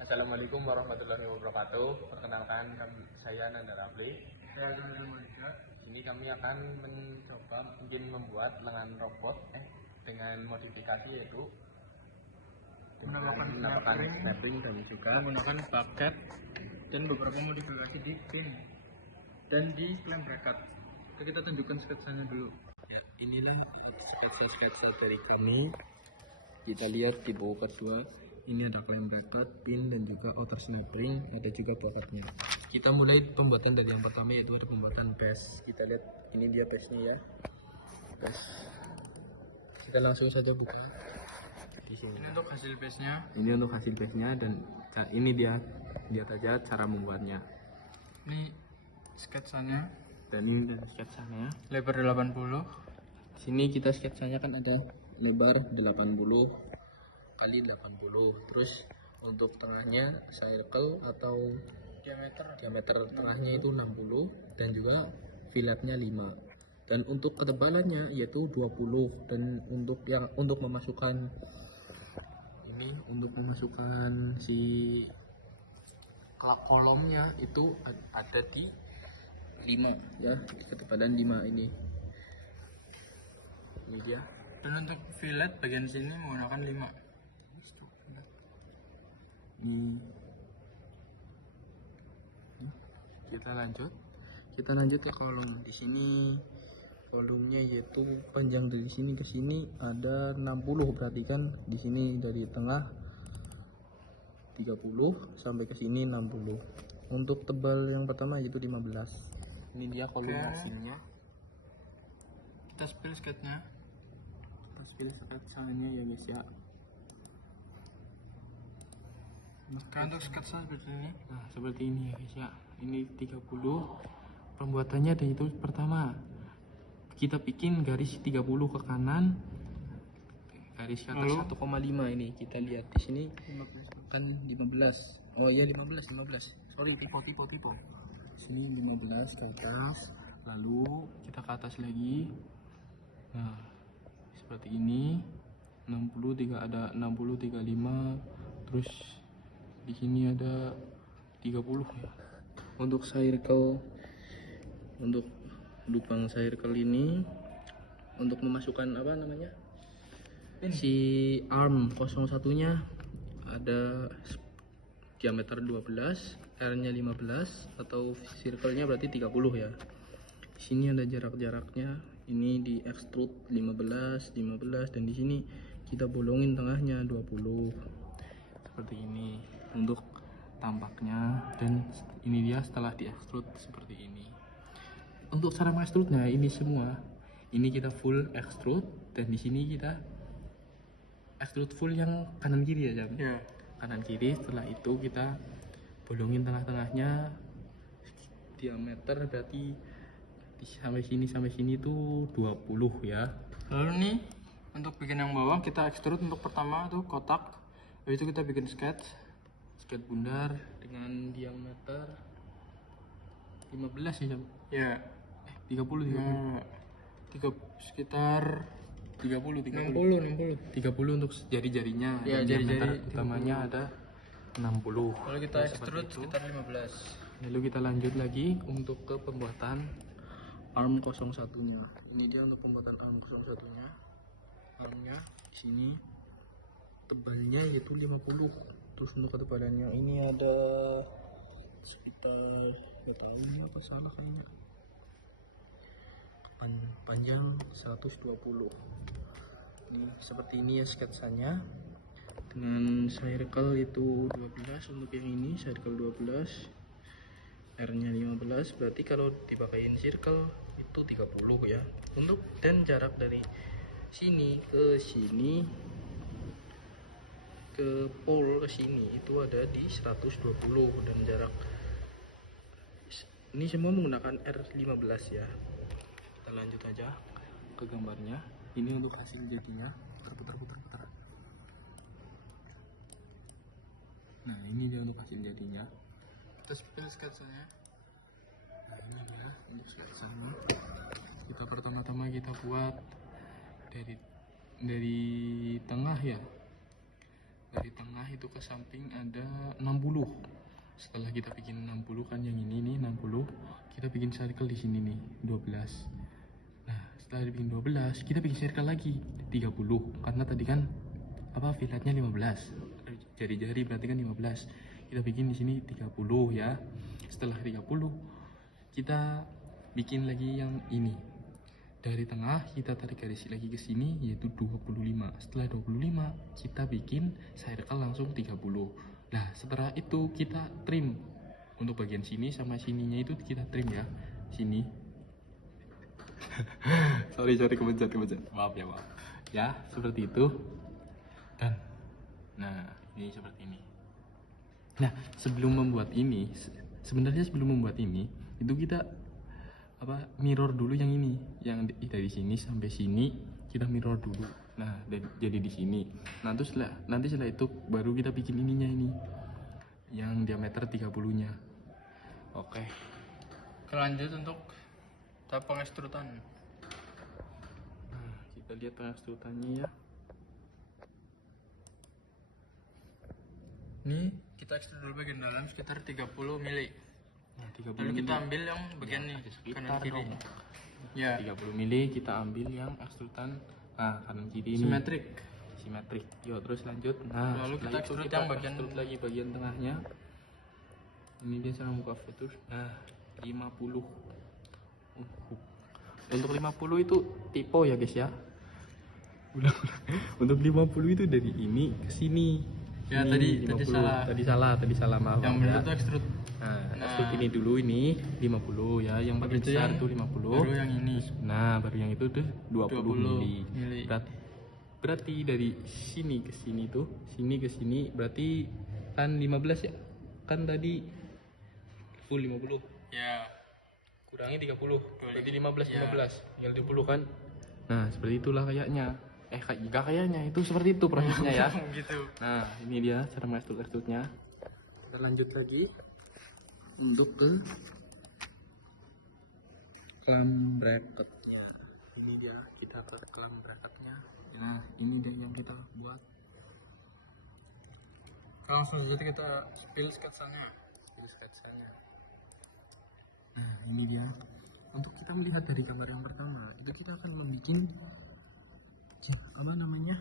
Assalamualaikum warahmatullahi wabarakatuh. Perkenalkan, saya Nanda Rafli. Ini kami akan mencoba mungkin membuat lengan robot dengan modifikasi, yaitu menggunakan snapping dan juga menggunakan bucket dan beberapa modifikasi di pin dan di klem bracket. Kita tunjukkan sketsanya dulu. ya, inilah sketsa-sketsa dari kami. Kita lihat di buku kedua. Ini ada klem bracket, pin, dan juga outer snapping, ada juga bucketnya. Kita mulai pembuatan dari yang pertama, yaitu pembuatan base. Kita lihat ini dia base-nya ya. Base. Kita langsung saja buka di sini. Ini untuk hasil base-nya. Ini untuk hasil base-nya, dan ini dia, lihat aja cara membuatnya. Ini sketsanya. Dan ini sketsanya. Lebar 80. Sini kita sketsanya kan ada lebar 80 kali 80. Terus untuk tengahnya circle atau diameter tengahnya itu 60, dan juga filletnya 5. Dan untuk ketebalannya yaitu 20, dan untuk memasukkan si kolomnya itu ada di 5 ya, ketebalan 5 ini dia. Dan untuk fillet bagian sini menggunakan 5. Ini kita lanjut ke kolom. Di sini kolomnya yaitu panjang dari sini ke sini ada 60, berarti kan di sini dari tengah 30 sampai ke sini 60. Untuk tebal yang pertama yaitu 15. Ini dia kolom hasilnya. Kita spill sketsnya. Sketsanya ya guys ya. Untuk sketsa seperti ini. Nah, seperti ini ya guys ya. Ini 30 pembuatannya, dan itu pertama kita bikin garis 30 ke kanan, garis ke atas 1,5. ini kita lihat di sini 15. kan 15. Oh ya 15. Sorry, tipe. Sini 15 ke atas, lalu kita ke atas lagi. Nah, seperti ini 60, ada 60, 35, terus di sini ada 30 ya. Untuk lubang circle ini untuk memasukkan apa namanya, si arm 01-nya ada diameter 12, R-nya 15, atau circle-nya berarti 30 ya. Di sini ada jarak-jaraknya, ini di extrude 15, dan di sini kita bolongin tengahnya 20. Seperti ini untuk tampaknya, dan ini dia setelah di extrude seperti ini. Untuk cara mengextrude-nya ini semua, ini kita full extrude, dan di sini kita extrude full yang kanan kiri ya Jam? Ya. Kanan kiri. Setelah itu kita bolongin tengah-tengahnya, diameter berarti sampai sini tuh 20 ya. Lalu nih untuk bikin yang bawah kita extrude untuk pertama tuh kotak. Habis itu kita bikin sketch Bundar dengan diameter 15 ya Jam? ya 30. sekitar 30 untuk jari-jarinya. Ya, Dan diameter jari-jari utamanya ada 60. Lalu kita Ya, extrude seperti itu. sekitar 15. Lalu kita lanjut lagi untuk ke pembuatan arm 01-nya. Ini dia untuk pembuatan arm 01-nya. Armnya di sini tebalnya yaitu 50. Terus untuk ketebalannya ini ada sekitar, nggak tahu ini apa salah kayaknya, panjang 120. Ini seperti ini ya sketsanya, dengan circle itu 12. Untuk yang ini circle 12, R-nya 15, berarti kalau dipakain circle itu 30 ya. Dan jarak dari sini ke sini, ke pole ke sini itu ada di 120, dan jarak ini semua menggunakan R15 ya. Kita lanjut aja ke gambarnya. Ini untuk hasil jadinya. Putar. Nah, ini dia untuk hasil jadinya. Kita spill sketsanya. Nah, ini dia untuk sketsanya. Kita pertama-tama kita buat dari tengah ya. dari tengah itu ke samping ada 60. Setelah kita bikin 60 kan, yang ini nih 60, kita bikin circle di sini nih 12. Nah setelah dibikin 12 kita bikin circle lagi 30, karena tadi kan apa filletnya 15, jari-jari berarti kan 15. Kita bikin di sini 30 ya. Setelah 30 kita bikin lagi yang ini. Dari tengah kita tarik garis lagi ke sini yaitu 25. Setelah 25 kita bikin circle langsung 30. Nah setelah itu kita trim untuk bagian sini sama sininya, itu kita trim ya sini. sorry kebencet, maaf ya, seperti itu. Dan nah ini seperti ini. Nah sebelum membuat ini, sebenarnya sebelum membuat ini itu kita mirror dulu yang ini, yang dari sini sampai sini kita mirror dulu. Nah jadi di sini. Nanti setelah itu baru kita bikin ininya ini, yang diameter 30-nya. Oke. Lanjut untuk tahap pengekstrudan. Nah kita lihat pengekstrudannya ya. Ini kita ekstrud dulu bagian dalam sekitar 30 mili. Nah, 30 Lalu kita mili. ambil yang bagian nih, kanan kiri. dong. Ya, 30 mili kita ambil yang ekstrudan kanan kiri ini. Simetrik. Yo terus lanjut. Nah, lalu kita setelah itu ekstrud kita yang bagian ekstrud lagi bagian tengahnya. Ini dia cara muka foto. Nah, 50. Untuk 50 itu tipe ya guys ya. Untuk 50 itu dari ini ke sini. Ya, Ini tadi 50. Tadi salah maaf. yang ya. benar itu ekstrud. Nah, ekstrud ini dulu, ini 50 ya, yang paling Itu besar yang itu 50. baru yang ini. Nah, baru yang itu tuh 20 mili. mili. Berarti dari sini ke sini tuh, sini ke sini berarti kan 15 ya. Kan tadi full 50. Ya, Kurangi 30. Berarti 15 Ya. 15. Yang 20 kan. Nah, seperti itulah kayaknya. Enggak kayaknya, itu seperti itu prosesnya ya. gitu. Nah, ini dia cara mengekstrudnya. Kita lanjut lagi untuk ke clamp bracketnya. Ini dia, kita ke clamp bracketnya. Nah, ini dia yang kita buat. Langsung saja kita spill sketsanya. Nah, ini dia. Untuk kita melihat dari gambar yang pertama, itu kita akan membuat apa namanya?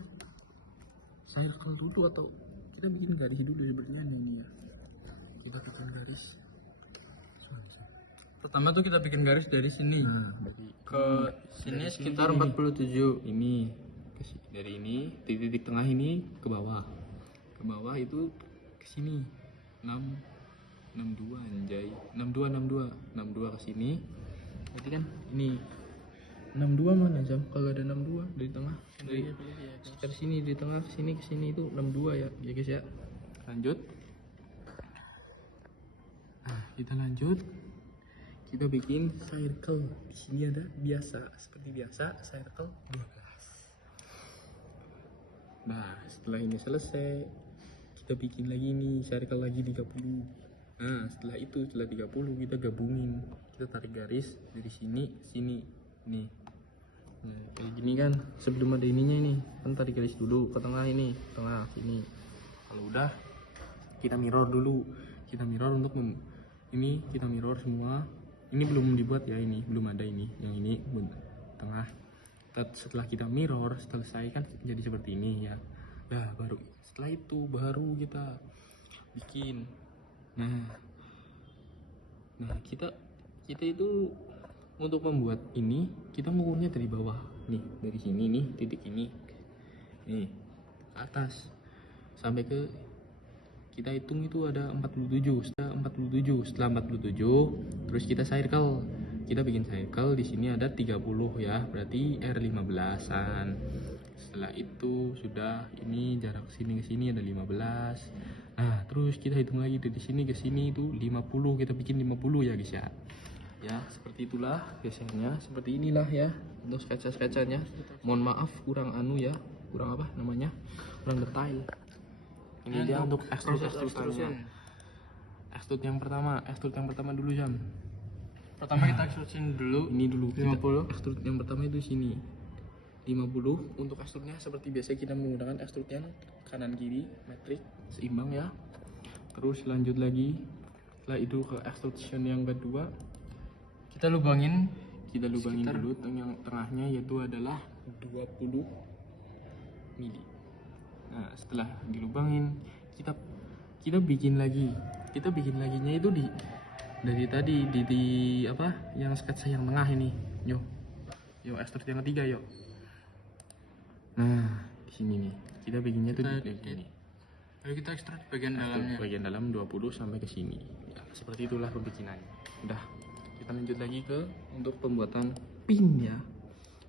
Circle dulu, atau kita bikin garis dulu sepertinya ini ya. Kita bikin garis. Pertama tuh kita bikin garis dari sini Dari ke sini dari sekitar sini. 47. Ini dari ini titik tengah ini ke bawah. Ke bawah itu ke sini. 62 anjay. 62 ke sini. Berarti kan ini 62 mana jam? Kalau ada 62 dari tengah. Dari sekitar sini di tengah ke sini itu 62 ya, ya guys ya. Lanjut. Nah, kita lanjut. Kita bikin circle. Di sini ada biasa, seperti biasa circle 12. Nah, setelah ini selesai, kita bikin lagi nih circle lagi 30. Nah, setelah 30 kita gabungin. Kita tarik garis dari sini sini. Nih. Nah, kayak gini kan. Sebelum ada ininya ini, kan tarik garis dulu ke tengah ini, tengah sini. Kalau udah, kita mirror dulu. Kita mirror untuk ini kita mirror semua. Ini belum dibuat ya, ini belum ada ini. Yang ini tengah. Setelah kita mirror, selesai kan jadi seperti ini ya. Nah, baru setelah itu baru kita bikin. Nah, kita itu untuk membuat ini kita mengukurnya dari bawah nih, dari sini nih, titik ini nih ke atas sampai ke, kita hitung itu ada 47. Setelah 47 terus kita circle. Kita bikin circle di sini ada 30 ya, berarti R15-an. Setelah itu sudah, ini jarak sini ke sini ada 15. Nah, terus kita hitung lagi dari sini ke sini itu 50. Kita bikin 50 ya guys ya. Ya, seperti itulah biasanya. Seperti inilah ya untuk sketsa-sketsanya. Mohon maaf kurang ya, kurang apa namanya? Kurang detail. Ini dia untuk ekstrud-ekstrudannya. Ekstrud yang pertama dulu jam. Pertama kita ekstrudin dulu. Ini dulu. 50. Ekstrud yang pertama itu sini. 50. Untuk extrude-nya seperti biasa kita menggunakan extrude yang kanan kiri metrik seimbang ya. Terus lanjut lagi, setelah itu ke extrusion yang kedua, Kita lubangin sekitar dulu yang tengahnya, yaitu adalah 20 mili. Nah, setelah dilubangin, kita bikin lagi. Kita bikin laginya itu dari tadi di apa? Yang sketsa yang tengah ini. Yo. Extrude yang ketiga, yuk. Nah, di sini nih. Kita bikinnya tuh di sini. Lalu kita extrude bagian dalamnya. Bagian dalam 20 sampai ke sini. Ya, seperti itulah pembikinannya. Udah. Kita lanjut lagi ke untuk pembuatan pin ya.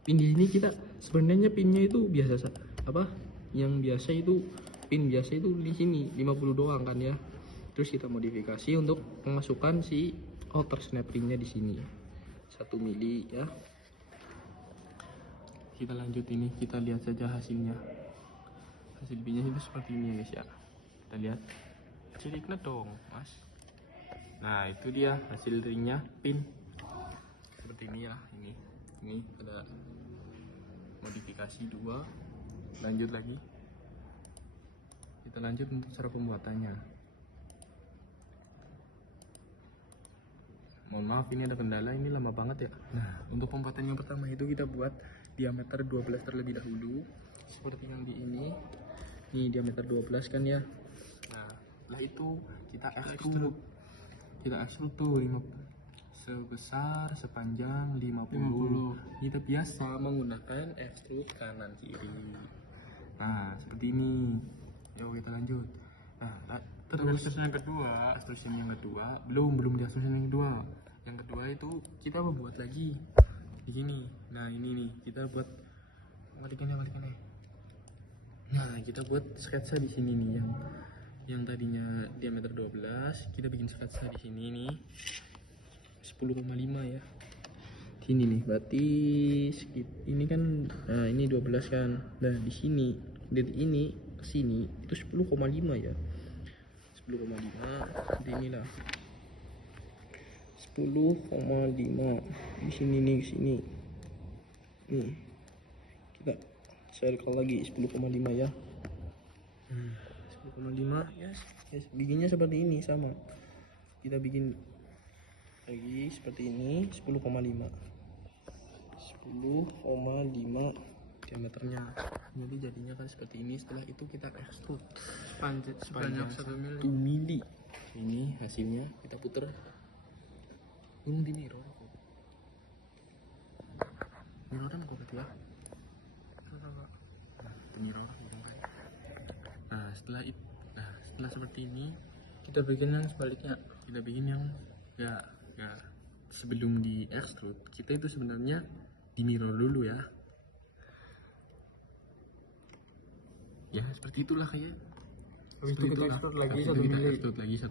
Pin di sini kita sebenarnya pinnya itu biasa apa? Yang biasa itu pin biasa itu di sini 50 doang kan ya. Terus kita modifikasi untuk memasukkan si outer snap ringnya di sini 1 mili ya. Kita lanjut ini, kita lihat saja hasilnya. Hasil pinnya itu seperti ini ya guys ya. Kita lihat. Ciriknya dong mas. Nah itu dia hasil ringnya pin seperti ini ya. Ini ada modifikasi 2. Lanjut lagi, kita lanjut untuk cara pembuatannya. Mohon maaf ini ada kendala, ini lama banget ya. Nah untuk pembuatan yang pertama itu kita buat diameter 12 terlebih dahulu seperti yang di ini diameter 12 kan ya. Nah setelah itu kita extrude tuh sebesar sepanjang 50. Kita biasa menggunakan extrude kanan kiri. Nah seperti ini. Yuk kita lanjut. Nah terus yang kedua, extrusion yang kedua belum di extrusion yang kedua. Yang kedua itu kita membuat lagi di sini. Nah ini nih kita buat ngalikannya. Nah kita buat sketsa di sini nih yang tadinya diameter 12, kita bikin sketsa di sini nih 10,5 ya. Sini nih berarti ini kan, nah ini 12 kan. Nah di sini dari ini ke sini itu 10,5 ya. 10,5 di inilah 10,5 di sini nih, ke sini nih kita circle lagi 10,5 ya. 10,5 yes, bikinnya seperti ini sama. Kita bikin lagi seperti ini 10,5 diameternya. Jadi jadinya kan seperti ini. Setelah itu kita extrude sebanyak 1 mili. 1 mili. Ini hasilnya kita puter. Ini di mirror kok. Mirroran kok gitu ya. Mirror kan. Nah setelah seperti ini Kita bikin yang sebaliknya. kita bikin yang ya sebelum di extrude kita itu sebenarnya di mirror dulu ya. Ya seperti itulah kayak. Habis itu kita extrude lagi 1 Kita mili. extrude lagi 1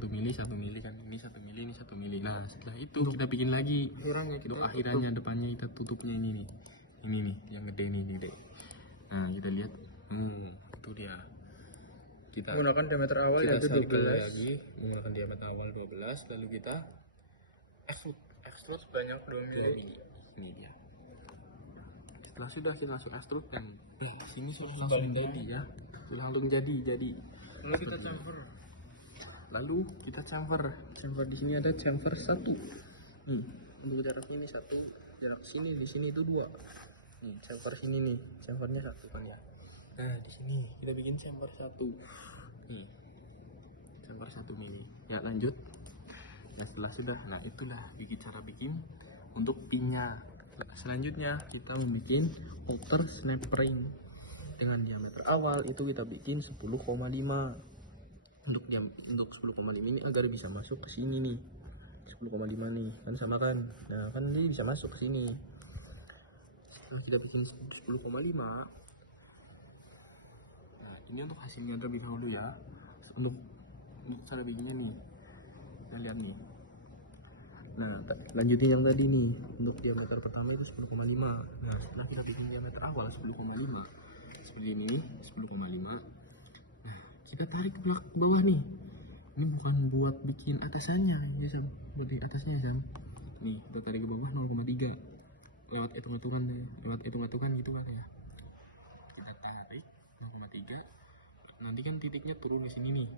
mili kan, ini 1 mili, ini 1 mili. Nah setelah itu kita bikin lagi Akhirannya kita untuk akhirannya depannya kita tutupnya ini nih yang gede nih gede. Nah kita lihat, itu dia. Kita Menggunakan diameter awal yaitu cycle 12. lagi menggunakan diameter awal 12, lalu kita extrude Sebanyak 2 2 mili. mili. Ini dia. Setelah sudah kita langsung extrude dan sini sudah langsung Sebaliknya. jadi ya. Sudah langsung jadi. Lalu kita chamfer. Lalu kita chamfer. Chamfer di sini ada chamfer 1. Nih, untuk jarak ini 1, jarak sini di sini itu 2. Nih, chamfer sini nih, chamfernya 1 kan ya. Nah, di sini kita bikin chamfer 1. Nih. Chamfer 1 mili. Ya, lanjut. Nah, sudah, nah itulah cara bikin untuk pinnya. Selanjutnya kita membuat outer snap ring dengan diameter awal itu kita bikin 10,5. Untuk 10,5 ini agar bisa masuk ke sini nih. 10,5 nih kan sama kan. Nah kan ini bisa masuk ke sini. Setelah kita bikin 10,5, nah ini untuk hasilnya terlebih dahulu ya. Untuk cara bikinnya nih kita lihat nih. Nah lanjutin yang tadi nih, untuk diameter pertama itu 10,5. Nah setelah kita bikin diameter awal 10,5 seperti ini 10,5. Nah kita tarik ke bawah nih. Ini bukan buat bikin atasannya ya Sam, buat di atasnya Sam. Nih kita tarik ke bawah 0,3 lewat hitung-hitungan gitu kan ya. nanti kan titiknya turun ke sini nih.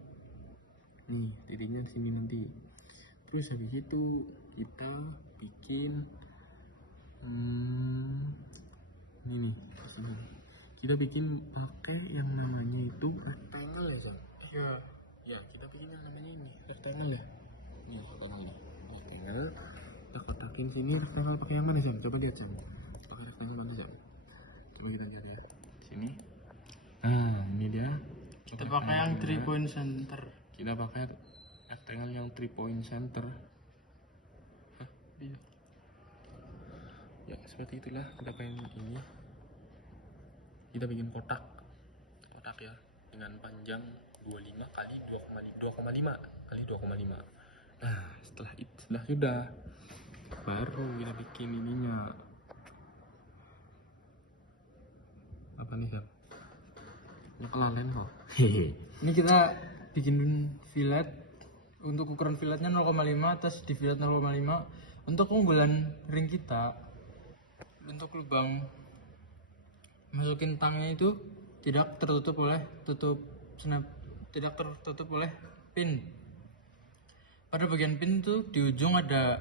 Nih, titiknya di sini nanti. Terus habis itu kita bikin ini nih, sini. Kita bikin pakai yang namanya itu rectangle ya, Sam? Ya. Ya, kita bikin yang namanya ini rectangle ya. Ini rectangle. Rectangle. Kita kotakin sini rectangle pakai yang mana, Sam? Coba lihat, Sam. Pakai rectangle mana, Sam? Coba kita lihat ya. Sini. Nah, ini dia. Kita pakai yang 3 point center. Kita pakai rectangle yang 3 point center. Hah? Iya. Ya, seperti itulah kita pengen ini. Kita bikin kotak ya, dengan panjang 25 kali 2,5 kali 2,5. Nah, setelah sudah baru kita bikin ininya. Apa nih, Sam? Ini kelalen kok. Ini kita bikin fillet. Untuk ukuran filletnya 0,5, atas di fillet 0,5. Untuk keunggulan ring kita, untuk lubang masukin tangnya itu tidak tertutup oleh tidak tertutup oleh pin. Pada bagian pin tuh di ujung ada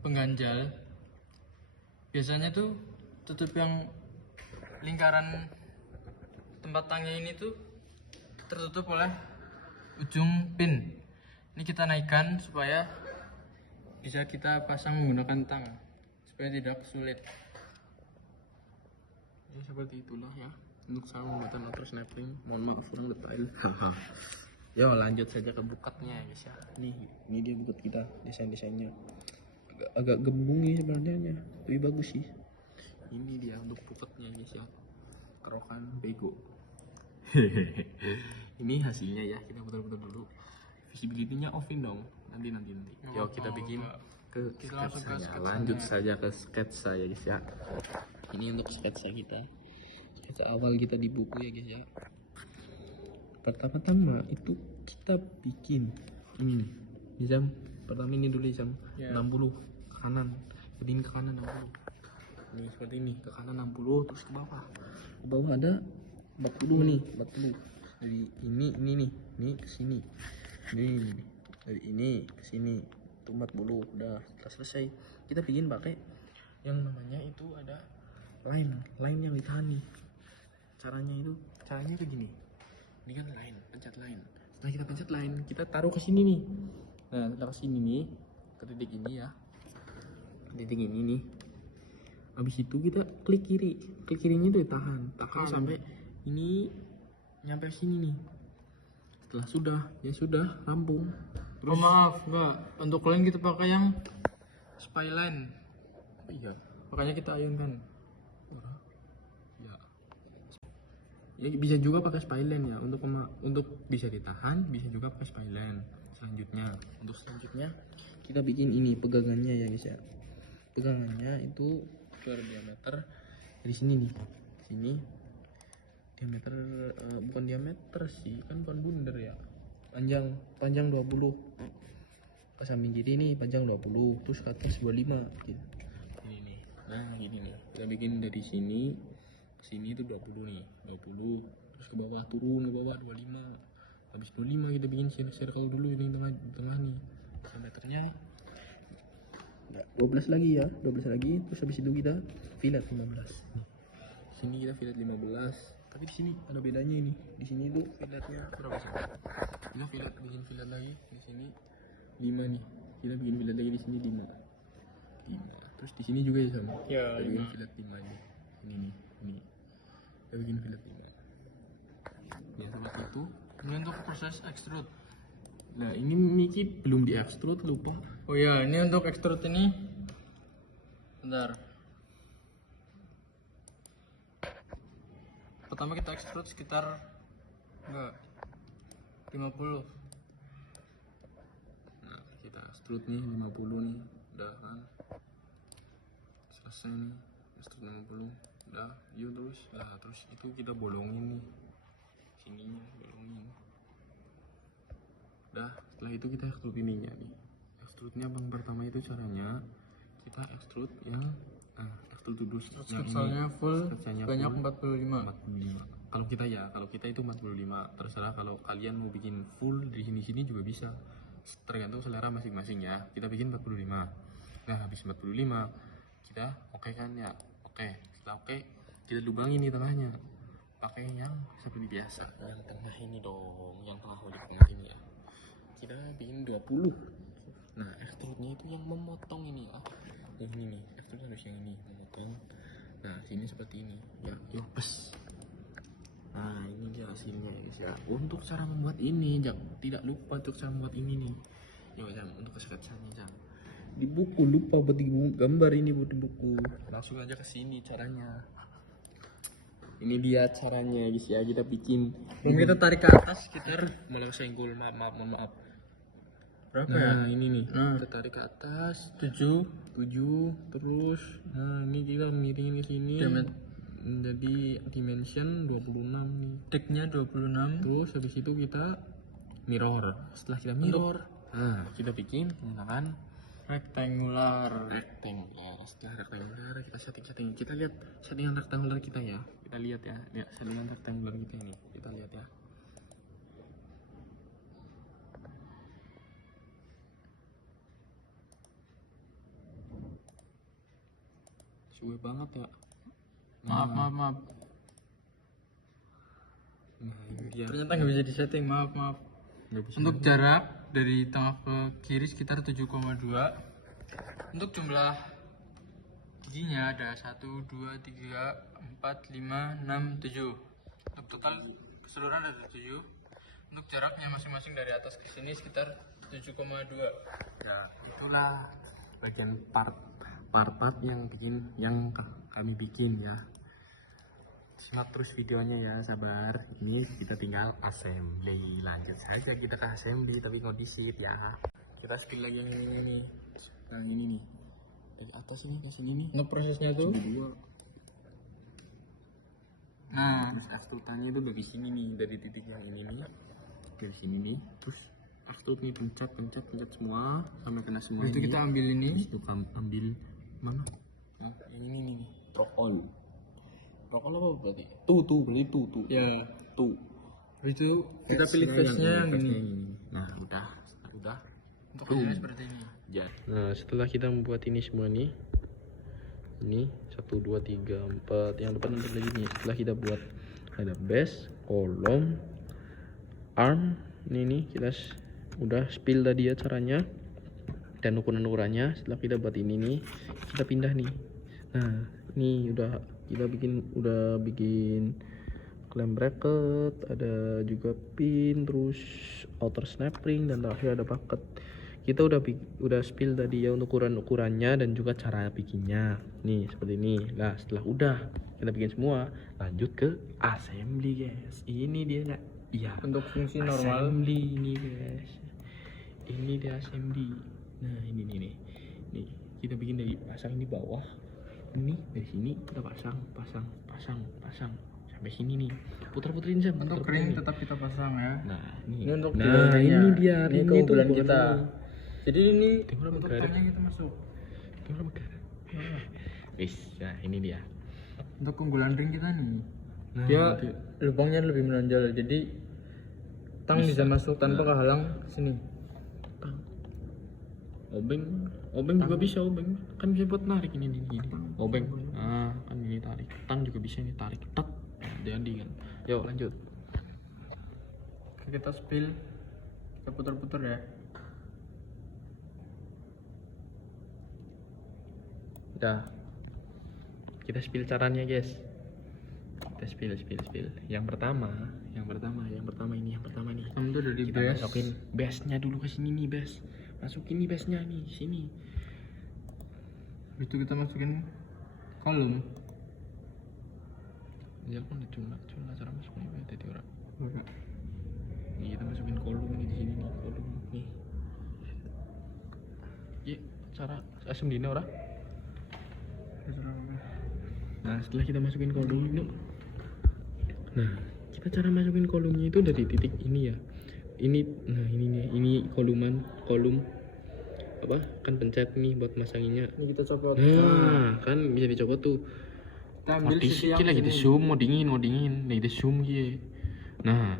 pengganjal. Biasanya tuh tutup yang lingkaran tempat tangnya ini tuh tertutup oleh ujung pin. Ini kita naikkan supaya bisa kita pasang menggunakan tang supaya tidak sulit. Ya, seperti itulah ya untuk cara pembuatan outer snapping. Mohon maaf kurang detail. Yo, lanjut saja ke bukatnya ya, guys ya. Ini dia bukat kita, desainnya agak gembung ya sebenarnya, tapi bagus sih. Ini dia untuk bukatnya, guys ya. Kerokan bego. Ini hasilnya ya, kita putar-putar dulu. Visibility-nya offin dong. Nanti. Yo, kita bikin ke sketsanya. Lanjut saja ke sketsa ya, guys ya. Ini untuk sketsa kita. Sketsa awal kita di buku ya, guys ya. Pertama-tama itu kita bikin ini nih. Ini Jam. Pertama ini dulu Jam. Ya. 60 ke kanan. Kedin ke kanan 60. Ini seperti ini, ke kanan 60 terus ke bawah. Ke bawah ada 40 nih, 40. Dari ini nih. Ini ke sini. Ini. Dari ini ke sini. Itu 40. Udah selesai. Kita bikin pakai yang namanya itu ada line yang ditahan nih. Caranya begini. Ini kan line, pencet line. Setelah kita pencet line, kita taruh ke sini nih. Nah, setelah ke sini nih, ke titik ini ya. Ke titik ini nih. Habis itu kita klik kiri. Klik kirinya itu tahan sampai ini nyampe sini nih. Setelah sudah rampung. Oh maaf, enggak. Untuk line kita pakai yang spyline. Oh iya. Makanya kita ayunkan. Ya bisa juga pakai spyline ya untuk bisa ditahan, bisa juga pakai spyline. Selanjutnya kita bikin ini pegangannya ya guys ya. Pegangannya itu berdiameter dari sini nih. Sini diameter bukan diameter sih, kan bukan bundar ya. Panjang 20. Ke samping kiri nih panjang 20, terus ke atas 25 gitu. Ini nih. Nah, gini nih. Kita bikin dari sini sini itu 20 nih, 20 terus ke bawah turun ke bawah 25. Habis 25 kita bikin circle dulu ini tengah nih. Diameternya 12 lagi ya, 12 lagi. Terus habis itu kita fillet 15. Nih. Sini kita fillet 15. Tapi di sini ada bedanya ini. Di sini tuh filletnya berapa sih? Kita bikin fillet lagi di sini 5 nih. Kita bikin fillet lagi di sini 5. Terus di sini juga ya sama. Ya, kita bikin fillet 5 nih. Ini nih, ini. Kita bikin fillet 5. Ya seperti itu. Ini untuk proses extrude. Nah ini Miki belum di extrude, lupa. Oh ya, ini untuk extrude ini. Bentar. Pertama kita extrude sekitar 50. Nah kita extrude nih 50 nih. Udah kan selesai nih. Extrude 50. Udah, yuk terus. Nah terus itu kita bolongin nih. Sininya bolongin. Udah, setelah itu kita extrude ininya nih. Extrude-nya bang pertama itu caranya kita extrude yang extrude dulu Sketsanya full, banyak 45. kalau kita itu 45, terserah kalau kalian mau bikin full di sini juga bisa, tergantung selera masing-masing ya. Kita bikin 45. Nah habis 45 kita oke kan ya, setelah oke kita lubangin nih tengahnya pakai yang seperti biasa, yang tengah ini dong, yang tengah di tengah ini ya. Kita bikin 20. Nah extrude-nya itu yang memotong ini ya, yang ini nih, extrude harus yang ini memotong. Nah sini seperti ini ya, yuk pes. Nah ini dia hasilnya guys ya. Untuk cara membuat ini tidak lupa untuk cara membuat ini nih. Yuk Jang, untuk sketsanya Jang, di buku lupa buat di gambar ini, buat di buku. Langsung aja ke sini caranya. Ini dia caranya guys ya, kita bikin. Kita tarik ke atas sekitar Mulai senggol, maaf. berapa Nah ya? ini nih, Nah. kita tarik ke atas 7 terus. Nah ini kita miringin ke sini. Jadi dimension 26 nih. Decknya 26. Terus habis itu kita mirror. Setelah kita mirror, nah kita bikin menggunakan Rectangular. rectangular. Setelah rectangular kita setting. Kita lihat settingan rectangular kita ya. Kita lihat ya, settingan rectangular kita ini. Kita lihat ya. Suwe banget ya. Maaf. Nah ini dia. Ternyata nggak bisa disetting, maaf. Nggak bisa. Untuk jarak dari tengah ke kiri sekitar 7,2. Untuk jumlah giginya ada 1, 2, 3, 4, 5, 6, 7. Untuk total keseluruhan ada 7. Untuk jaraknya masing-masing dari atas ke sini sekitar 7,2. Ya, itulah bagian part yang kami bikin ya. Simak terus videonya ya, sabar. Ini kita tinggal assembly. Lanjut saja kita ke assembly, tapi kondisi ya. Kita spill lagi yang ini nih. Nah ini nih, dari atas ini ke sini nih. Untuk prosesnya tuh, Dua. nah Terus extrude-nya itu dari sini nih, dari titik yang ini nih, dari sini nih. Terus extrude nih pencet semua sampai kena semua. itu ini. kita ambil ini. Terus itu ambil mana? Nah, yang ini nih, roll apa berarti? Beli tuh. Ya, Tuh. itu kita pilih face-nya yang ini. Nah, udah. Untuk hasilnya seperti ini. Ya. Nah, setelah kita membuat ini semua nih. Ini 1 2 3 4 yang depan untuk lagi nih. Setelah kita buat ada base, kolom, arm. Ini kita udah spill tadi ya caranya dan ukurannya. Setelah kita buat ini nih, kita pindah nih. Nah, ini kita bikin clamp bracket, ada juga pin, terus outer snap ring, dan terakhir ada bucket. Kita udah spill tadi ya untuk ukurannya dan juga cara bikinnya. Nih seperti ini. Nah setelah udah kita bikin semua, lanjut ke assembly guys. Ini dia nggak? Iya. Untuk fungsi normal. Assembly ini guys. Ini dia assembly. Nah ini nih. Nih kita bikin dari pasang di bawah. Ini dari sini kita pasang sampai sini nih. Putar-puterin Sam. Untuk ring tetap kita pasang ya. Nah ini. Ini untuk Nah ini dia. Ini Ring keunggulan itu kita. Jadi ini Tengok untuk negara. topnya kita masuk. Wis, nah ini dia. Untuk keunggulan ring kita nih. Nah, Dia nanti. lubangnya lebih menonjol. Jadi tang bisa masuk tanpa kehalang sini. Obeng juga bisa, obeng kan bisa buat narik ini obeng. Nah kan ini tarik, tang juga bisa ini tarik, tek, jadi kan. Yuk lanjut. Kita spill, kita putar-putar ya. Udah, kita spill caranya guys. Kita spill. Yang pertama nih. Itu dari Kita base. masukin base-nya dulu ke sini nih, base. Masukin nih base-nya nih, sini. Itu kita masukin kolom. Ya kan cuma cara masukin tadi orang. Nih kita masukin kolom nih di sini nih, kolom nih. Iya, cara assembly ora? Nah, setelah kita masukin kolom ini. Nah, kita cara masukin kolomnya itu dari titik ini ya. Ini kolom apa? Kan pencet nih buat masanginnya. Ini kita copot. Nah, kan bisa dicopot tuh. Kita ambil sisi yang lagi di sini. zoom mau dingin lagi di zoom gitu. Nah,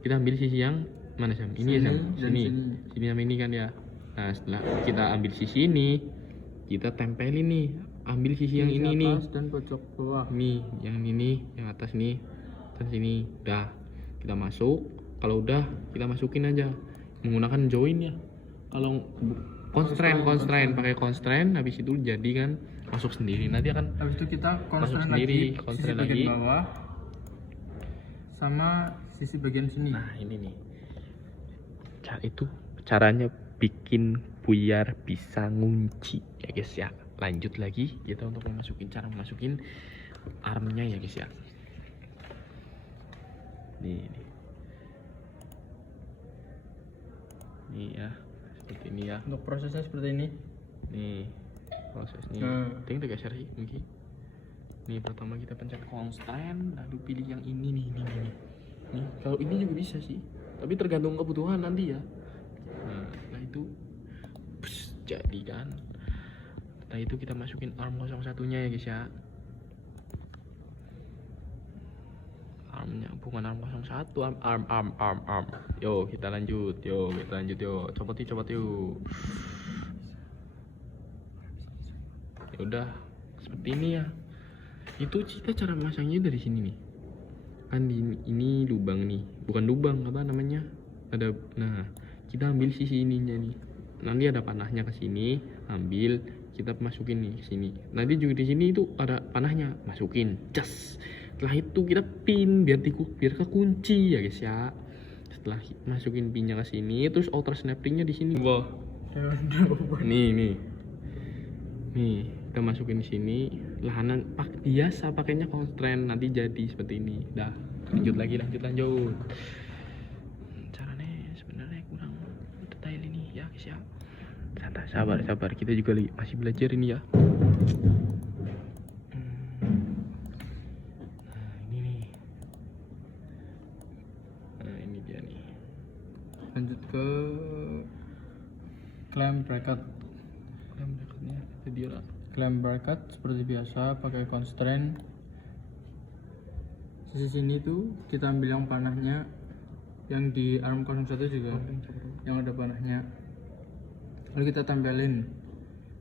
kita ambil sisi yang mana Sam? Ini ya Sini Sam, dan sini. sini. Sini sama ini kan ya. Nah, setelah kita ambil sisi ini, kita tempelin nih. Ambil sisi yang ini nih. atas dan pojok bawah. Nih, yang ini, yang atas nih. Dan sini. Udah. Kita masuk. Kalau udah, kita masukin aja. Menggunakan join ya. Kalau constraint pakai constraint habis itu jadi kan masuk sendiri. Nanti akan Habis itu kita constrain sendiri, lagi sisi constrain bagian lagi. bawah sama sisi bagian sini. Nah, ini nih. Itu caranya bikin buyar bisa ngunci ya guys ya. Lanjut lagi kita untuk cara memasukin armnya ya guys ya. Nih ya, seperti ini ya. Untuk prosesnya seperti ini. Nih prosesnya. Tinggal geser sih mungkin. Nih pertama kita pencet constraint, lalu pilih yang ini nih. Nih kalau ini juga bisa sih, tapi tergantung kebutuhan nanti ya. Nah setelah itu jadi kan. Setelah itu kita masukin arm 01-nya ya guys ya. Armnya bukan arm 01, arm. Yo kita lanjut yo. Copot yuk. Ya udah seperti ini ya. Itu kita cara masangnya dari sini nih. Kan ini lubang nih, bukan lubang apa namanya? Nah, kita ambil sisi ininya nih. Nanti ada panahnya ke sini, ambil kita masukin nih ke sini. Nanti juga di sini itu ada panahnya, masukin. Cas. Setelah itu kita pin biar kekunci ya guys ya. Setelah masukin pinnya ke sini, terus outer snap ringnya di sini. Wah. Nih. Kita masukin di sini. Lahanan biasa pakainya constraint, nanti jadi seperti ini. Dah, lanjut. Caranya sebenarnya kurang detail ini ya guys ya. Santai, sabar. Kita juga masih belajar ini ya. Lanjut ke clamp bracket. Bracketnya jadi lah. Clamp bracket seperti biasa pakai constraint. Sisi sini tuh kita ambil yang panahnya, yang di arm 01 juga yang ada panahnya. Lalu kita tempelin.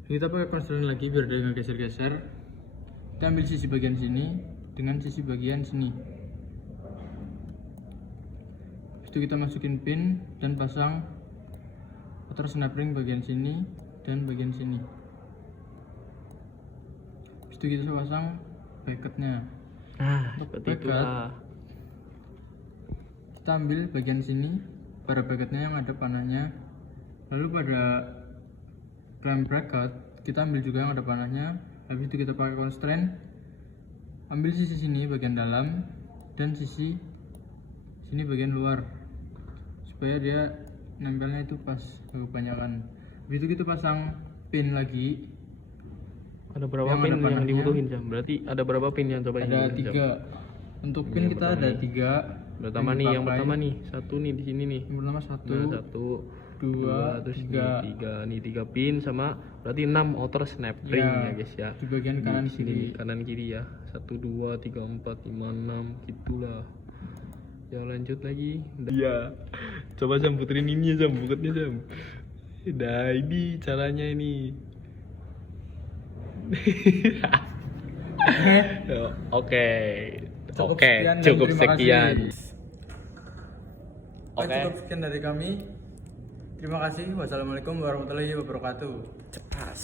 Kita pakai constraint lagi biar dia nggak geser-geser. Kita ambil sisi bagian sini dengan sisi bagian sini. Itu kita masukin pin dan pasang outer snap ring bagian sini dan bagian sini. Itu kita pasang bracketnya. Nah, Untuk seperti itulah. Kita ambil bagian sini pada bracketnya yang ada panahnya. Lalu pada clamp bracket kita ambil juga yang ada panahnya. Habis itu kita pakai constraint, ambil sisi sini bagian dalam dan sisi sini bagian luar, supaya dia nempelnya itu pas, kebanyakan. Habis itu kita pasang pin lagi. Ada berapa Yang pin ada yang panahnya. dibutuhin Jam? Berarti ada berapa pin yang coba Ada ini, 3. Jam? Untuk pin kita ada 3. Pertama nih, yang pertama nih, satu nih di sini nih. Yang pertama 1, Nah, 1, 2, terus 3. nih 3 pin sama berarti 6 outer snap ring ya guys ya. Di bagian kanan Di sini, kiri. kanan kiri ya. 1, 2, 3, 4, 5, 6 gitulah. Ya lanjut lagi. Iya. Coba Jam puterin ini ya Jam, buketnya Jam. Nah ini caranya ini. Oke. Cukup Oke, sekian dan cukup terima kasih. sekian. Oke. Cukup sekian dari kami. Terima kasih. Wassalamualaikum warahmatullahi wabarakatuh. Cepat.